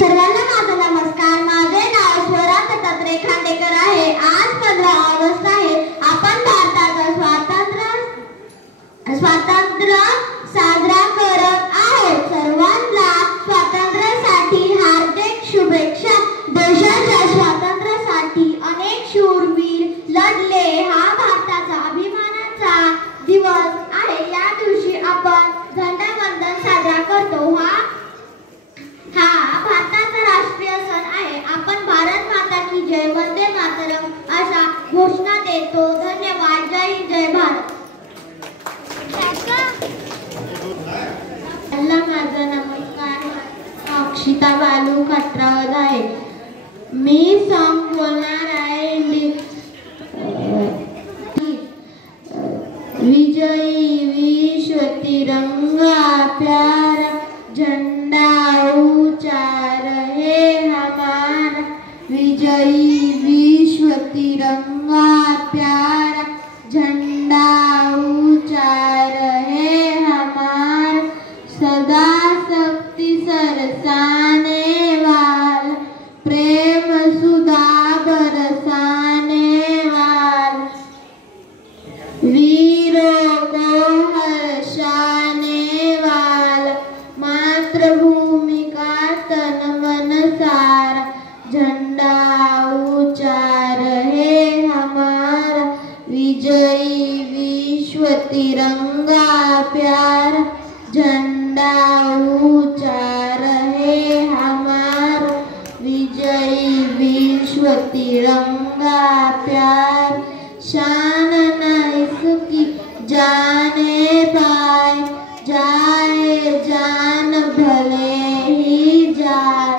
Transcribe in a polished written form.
सर्वांना माझा नमस्कार. माझे नाव स्वरा दत्तात्रय खांडेकर आहे. आज 15 ऑगस्ट आहे. आपण भारताचा स्वातंत्र्य साजरा करत आहोत. सर्वांना स्वातंत्र्यासाठी हार्दिक शुभेच्छा. देशाच्या स्वातंत्र्यासाठी अनेक शूरवीर लढले. हा भारताचा अभिमानाचा दिवस आहे. या दिवशी आपण झेंडावंदन साजरा करतो. हा भारताचा राष्ट्रीय सण आहे. आपण भारत माता की जय, वंदे मातरम अशा घोषणा देतो. धन्यवाद. जय हिंद, जय भारत. माझा नमस्कार. अक्षिता बालू खटरावत आहे. मी सॉन्ग बोलणार आहे. विजयी विश्व तिरंगा प्यारा झंडा ऊंचा रहे हमारा. विजयी विश्व तिरंगा प्यारा झंडा ऊंचा रहे हमारा. सदा शक्ति सरसाने वाला, प्रेम सुधा बरसाने वाला, वीरों को हर्षाने वाला, मातृभूमि का तन मन सारा. झंडा ऊंचा रहे हमारा. विजयी विश्व तिरंगा प्यारा झंडा ऊंचा रहे हमारा. विजयी विश्व तिरंगा प्यार. शान न इसकी जाने पाए, जाए जान भले ही जाए.